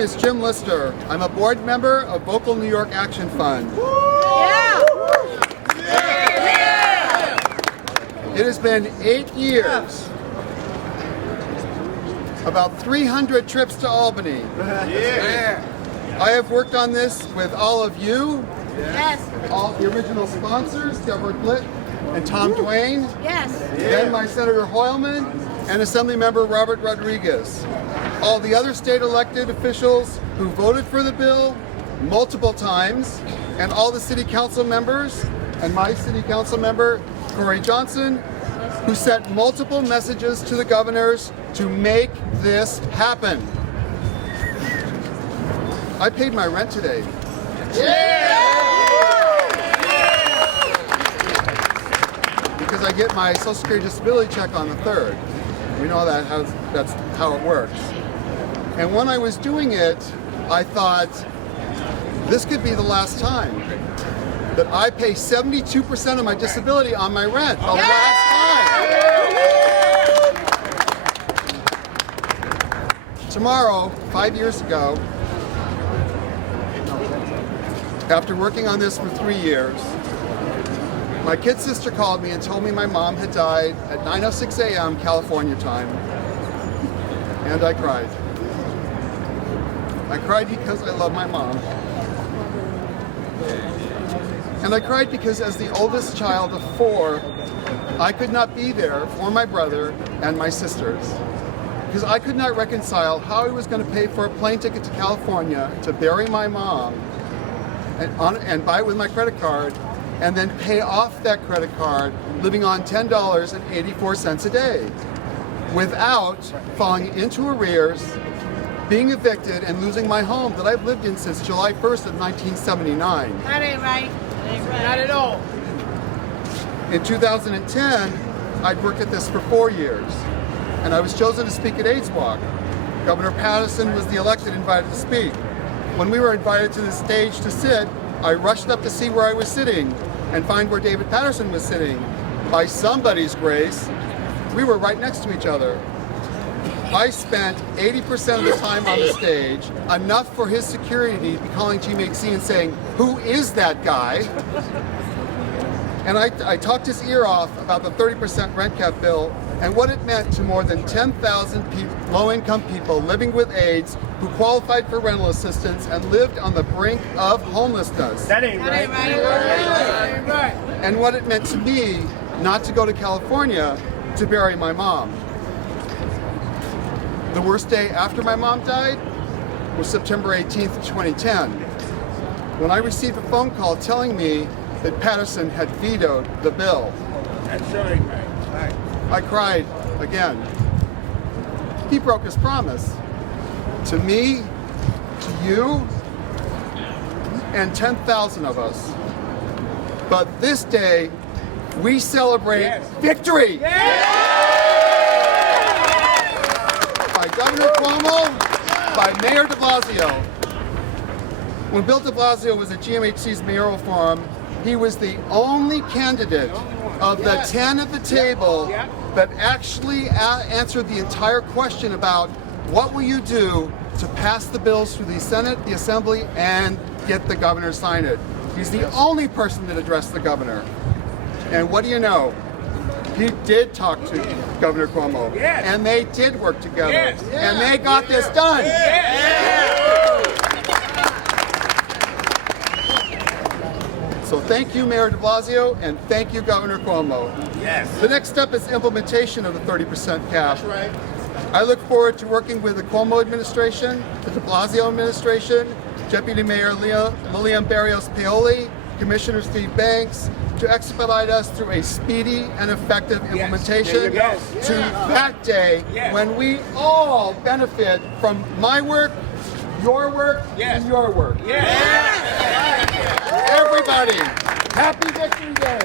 name is Jim Lister. I'm a board member of Vocal New York Action Fund. Yeah. It has been 8 years, about 300 trips to Albany. I have worked on this with all of you, Yes. all the original sponsors, Deborah Glitt and Tom Duane, Yes. then my Senator Hoylman, and Assemblymember Robert Rodriguez. All the other state elected officials who voted for the bill multiple times, and all the city council members, and my city council member, Corey Johnson, who sent multiple messages to the governors to make this happen. I paid my rent today. Because I get my Social Security disability check on the 3rd. We know that's how it works. And when I was doing it, I thought, this could be the last time that I pay 72% of my disability on my rent. The last time. Tomorrow, 5 years ago, after working on this for 3 years, my kid sister called me and told me my mom had died at 9:06 a.m. California time. And I cried. I cried because I love my mom. And I cried because as the oldest child of 4, I could not be there for my brother and my sisters. Because I could not reconcile how I was going to pay for a plane ticket to California to bury my mom and buy it with my credit card, and then pay off that credit card living on $10.84 a day without falling into arrears, being evicted, and losing my home that I've lived in since July 1st of 1979. That ain't right. Not at all. In 2010, I'd worked at this for 4 years, and I was chosen to speak at AIDS Walk. Governor Patterson was the elected invited to speak. When we were invited to the stage to sit, I rushed up to see where I was sitting and find where David Patterson was sitting. By somebody's grace, we were right next to each other. I spent 80% of the time on the stage, enough for his security to be calling GMHC and saying, "Who is that guy?" And I talked his ear off about the 30% rent cap bill and what it meant to more than 10,000 low-income people living with AIDS who qualified for rental assistance and lived on the brink of homelessness. That ain't right. That ain't right. And what it meant to me not to go to California to bury my mom. The worst day after my mom died was September 18th, 2010, when I received a phone call telling me that Patterson had vetoed the bill. That sure ain't right. I cried again. He broke his promise to me, to you, and 10,000 of us. But this day, we celebrate victory! By Governor Cuomo, by Mayor de Blasio. When Bill de Blasio was at GMHC's mayoral forum, he was the only candidate of the 10 at the table that actually answered the entire question about what will you do to pass the bills through the Senate, the Assembly, and get the governor to sign it. He's the only person that addressed the governor. And what do you know? He did talk to Governor Cuomo, and they did work together, and they got this done. So thank you, Mayor de Blasio, and thank you, Governor Cuomo. The next step is implementation of the 30% cap. That's right. I look forward to working with the Cuomo administration, the de Blasio administration, Deputy Mayor Lillian Barrios Paoli, Commissioner Steve Banks, to expedite us through a speedy and effective implementation to that day when we all benefit from my work, your work, and your work. Everybody, happy Victory Day!